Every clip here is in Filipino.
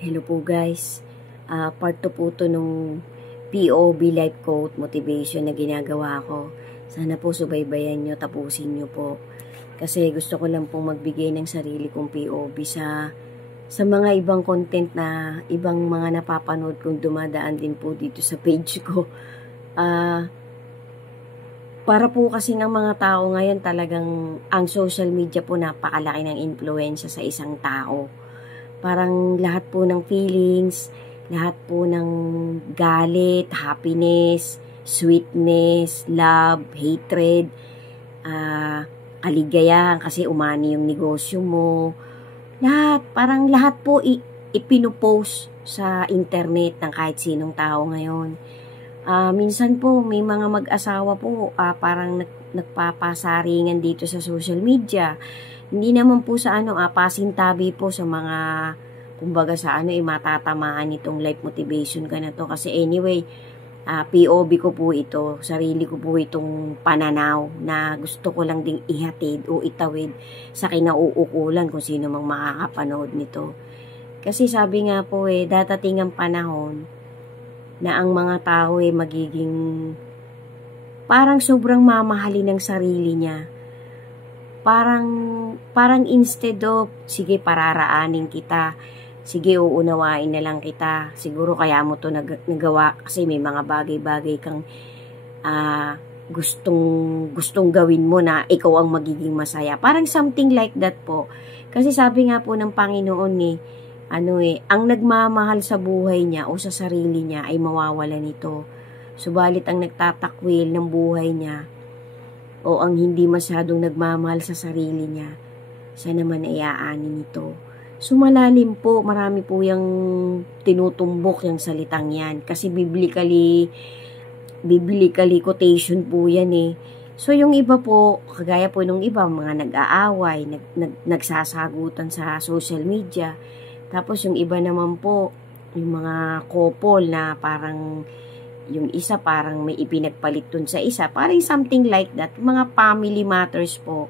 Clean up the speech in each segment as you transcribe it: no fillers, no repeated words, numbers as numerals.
Hello po guys. Part 2 po to nung POB Life Quote Motivation na ginagawa ko. Sana po subaybayan nyo, tapusin nyo po. Kasi gusto ko lang pong magbigay ng sarili kong POB sa mga ibang content na ibang mga napapanood kong dumadaan din po dito sa page ko. Para po kasi ng mga tao ngayon talagang ang social media po napakalaki ng influensya sa isang tao. Parang lahat po ng feelings, lahat po ng galit, happiness, sweetness, love, hatred, kaligayahan kasi umani yung negosyo mo. Parang lahat po ipinupost sa internet ng kahit sinong tao ngayon. Minsan po may mga mag-asawa po parang nagpapasaringan dito sa social media. Hindi naman po sa pasintabi po sa mga, kumbaga sa matatamaan itong life motivation ka na to. Kasi anyway, POB ko po ito, sarili ko po itong pananaw na gusto ko lang ding ihatid o itawid sa kinauukulan kung sino mang makakapanood nito. Kasi sabi nga po dadating ang panahon na ang mga tao magiging parang sobrang mamahalin ng sarili niya. Parang instead of, sige pararaanin kita, sige uunawain na lang kita, siguro kaya mo to nagawa kasi may mga bagay-bagay kang gustong gawin mo na ikaw ang magiging masaya. Parang something like that po. Kasi sabi nga po ng Panginoon ang nagmamahal sa buhay niya o sa sarili niya ay mawawala nito. Subalit ang nagtatakwil ng buhay niya o ang hindi masyadong nagmamahal sa sarili niya, siya naman ay aanin nito. So malalim po, marami po yung tinutumbok yung salitang yan. Kasi biblically quotation po yan So yung iba po, kagaya po nung iba, mga nag-aaway, nagsasagutan sa social media. Tapos yung iba naman po, yung mga couple na parang yung isa parang may ipinagpalit dun sa isa. Parang something like that. Mga family matters po.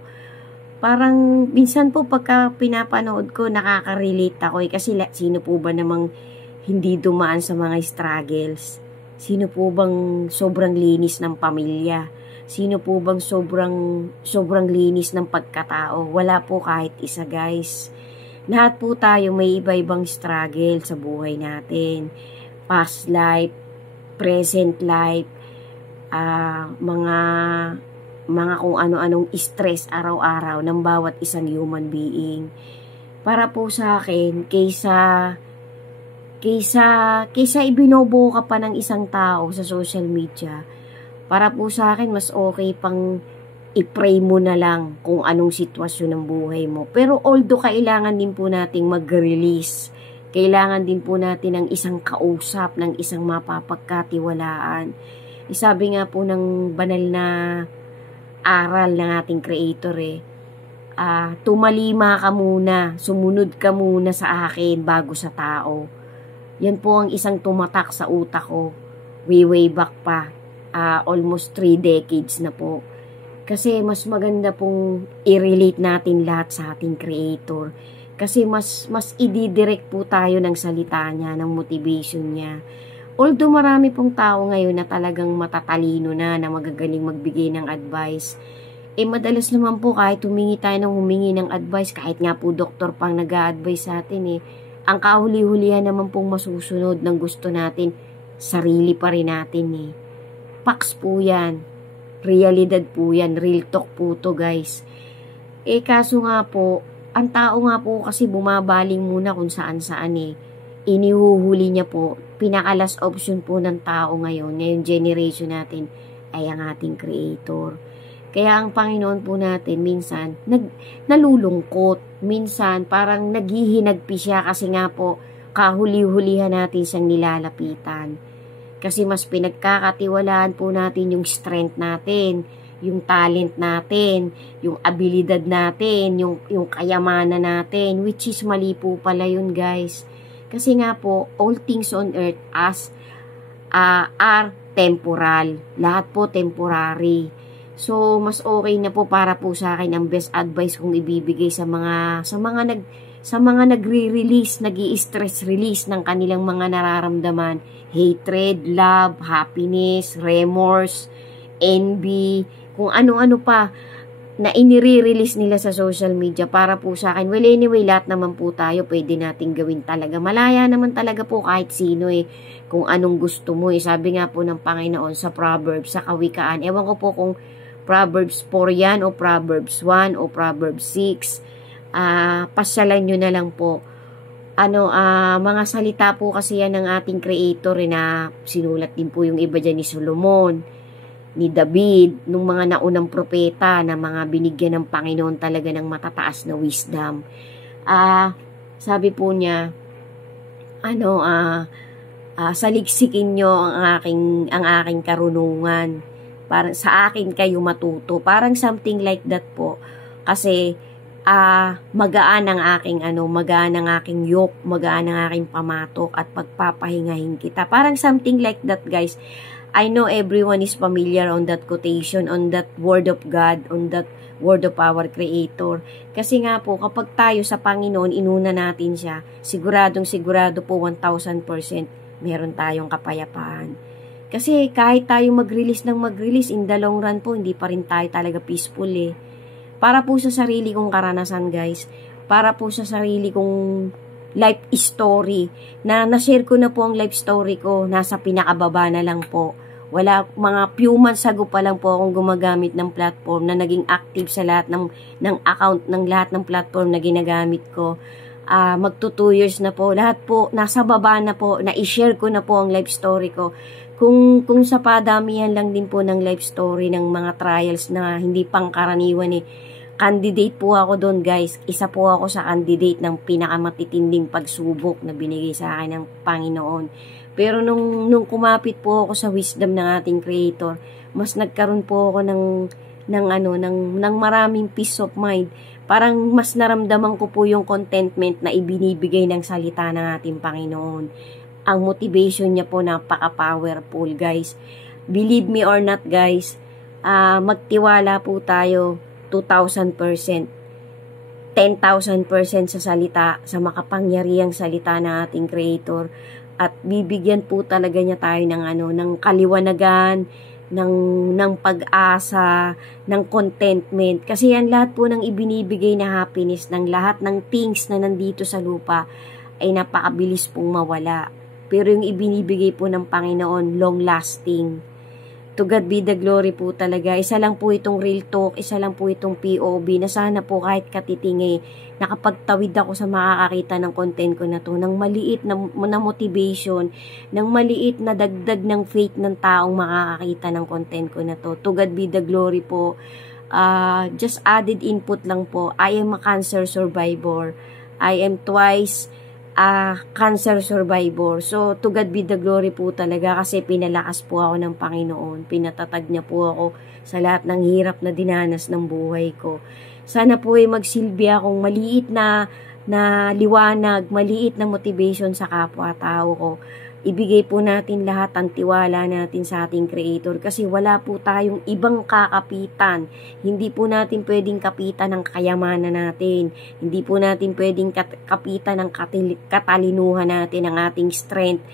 Parang minsan po pagka pinapanood ko, nakaka-relate ako kasi sino po ba namang hindi dumaan sa mga struggles? Sino po bang sobrang linis ng pamilya? Sino po bang sobrang linis ng pagkatao? Wala po kahit isa, guys. Lahat po tayo may iba-ibang struggle sa buhay natin. Past life, present life, mga kung ano-anong stress araw-araw ng bawat isang human being. Para po sa akin, kaysa ibinobo ka pa ng isang tao sa social media, para po sa akin, mas okay pang i-pray mo na lang kung anong sitwasyon ng buhay mo. Pero although kailangan din po nating mag-release, kailangan din po natin ng isang kausap, ng isang mapapagkatiwalaan. Sabi nga po ng banal na aral ng ating Creator tumalima ka muna, sumunod ka muna sa akin bago sa tao. Yan po ang isang tumatak sa utak ko. Way back pa, almost 3 decades na po. Kasi mas maganda pong i-relate natin lahat sa ating Creator. Kasi mas i-direct po tayo ng salita niya, ng motivation niya. Although marami pong tao ngayon na talagang matatalino na magagaling magbigay ng advice. Madalas naman po kahit humingi tayo ng advice, kahit nga po doktor pang nag-a-advise sa atin ang kahuli-hulihan naman pong masusunod ng gusto natin, sarili pa rin natin Facts po yan. Realidad po yan. Real talk po to, guys. Kaso nga po, ang tao nga po kasi bumabaling muna kung saan-saan Inihuhuli niya po. Pinaka-last option po ng tao ngayong generation natin ay ang ating Creator. Kaya ang Panginoon po natin minsan nalulungkot. Minsan parang naghihinagpi siya kasi nga po kahuli-hulihan natin siyang nilalapitan. Kasi mas pinagkakatiwalaan po natin yung strength natin, yung talent natin, yung abilidad natin, yung kayamanan natin, which is mali po pala yun, guys. Kasi nga po, all things on earth are temporal. Lahat po temporary. So, mas okay na po para po sa akin ang best advice kong ibibigay sa mga sa mga nagre-release, nag-i-stress release ng kanilang mga nararamdaman, hatred, love, happiness, remorse, envy, kung ano-ano pa na inire-release nila sa social media para po sa akin. Well, anyway, lahat naman po tayo pwede nating gawin talaga. Malaya naman talaga po kahit sino kung anong gusto mo Sabi nga po ng Panginoon sa Proverbs, sa Kawikaan. Ewan ko po kung Proverbs 4 yan o Proverbs 1 o Proverbs 6. Pasyalan nyo na lang po. Mga salita po kasi yan ng ating Creator na sinulat din po yung iba dyan ni Solomon, ni David, nung mga naunang propeta na mga binigyan ng Panginoon talaga ng matataas na wisdom. Sabi po niya, saliksikin nyo ang aking karunungan. Parang sa akin kayo matuto. Parang something like that po. Kasi magaan ang aking yoke, magaan ang aking pamatok at pagpapahingahin kita. Parang something like that, guys. I know everyone is familiar on that quotation, on that word of God, on that word of our Creator. Kasi nga po, kapag tayo sa Panginoon, inuna natin siya, sigurado po 1,000% meron tayong kapayapaan. Kasi kahit tayo mag-release in the long run po, hindi pa rin tayo talaga peaceful Para po sa sarili kong karanasan, guys. Para po sa sarili kong life story. Na-share ko na po ang life story ko. Nasa pinakababa na lang po. Mga few months ago pa lang po akong gumagamit ng platform na naging active sa lahat ng account ng lahat ng platform na ginagamit ko. Magto 2 years na po. Lahat po, nasa baba na po. Na-share ko na po ang life story ko. Kung sa padamihan lang din po ng life story ng mga trials na hindi pangkaraniwan candidate po ako doon, guys. Isa po ako sa candidate ng pinakamatitinding pagsubok na binigay sa akin ng Panginoon. Pero nung kumapit po ako sa wisdom ng ating Creator, mas nagkaroon po ako ng maraming peace of mind. Parang mas naramdaman ko po yung contentment na ibinibigay ng salita ng ating Panginoon. Ang motivation niya po napaka-powerful, guys. Believe me or not, guys, magtiwala po tayo 2,000%, 10,000% sa salita, sa makapangyarihang salita ng ating Creator. At bibigyan po talaga niya tayo ng kaliwanagan, ng pag-asa, ng contentment. Kasi yan lahat po ng ibinibigay na happiness, ng lahat ng things na nandito sa lupa ay napakabilis pong mawala. Pero yung ibinibigay po ng Panginoon, long-lasting. To God be the glory po talaga. Isa lang po itong real talk, isa lang po itong POV na sana po kahit katiting nakapagtawid ako sa makakakita ng content ko na to, ng maliit na motivation, ng maliit na dagdag ng faith ng taong makakakita ng content ko na to. To God be the glory po. Just added input lang po. I am a cancer survivor. I am twice cancer survivor. So, to God be the glory po talaga kasi pinalakas po ako ng Panginoon. Pinatatag niya po ako sa lahat ng hirap na dinanas ng buhay ko. Sana po magsilbi akong maliit na liwanag, maliit na motivation sa kapwa-tao ko. Ibigay po natin lahat ang tiwala natin sa ating Creator kasi wala po tayong ibang kakapitan. Hindi po natin pwedeng kapitan ng kayamanan natin. Hindi po natin pwedeng kapitan ng katalinuhan natin, ang ating strength,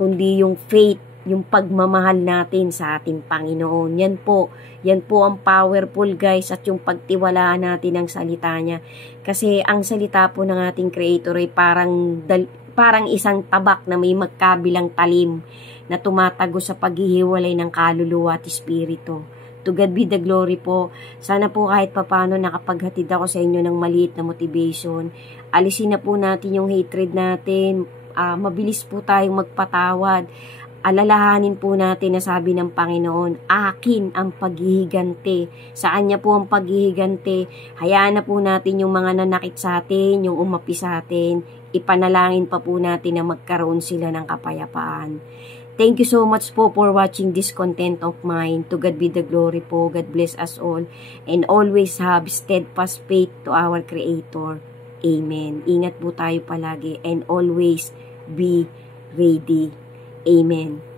kundi yung faith, yung pagmamahal natin sa ating Panginoon. Yan po ang powerful, guys, at yung pagtiwalaan natin ng salita niya. Kasi ang salita po ng ating Creator ay parang isang tabak na may magkabilang talim na tumatago sa paghihiwalay ng kaluluwa at espiritu. To God be the glory po. Sana po kahit papano nakapaghatid ako sa inyo ng maliit na motivation. Alisin na po natin yung hatred natin. Mabilis po tayong magpatawad. Alalahanin po natin na sabi ng Panginoon, akin ang paghihiganti. Sa Kanya po ang paghihiganti. Hayaan na po natin yung mga nanakit sa atin, yung umapi sa atin. Ipanalangin pa po natin na magkaroon sila ng kapayapaan. Thank you so much po for watching this content of mine. To God be the glory po. God bless us all. And always have steadfast faith to our Creator. Amen. Ingat po tayo palagi and always be ready. Amen.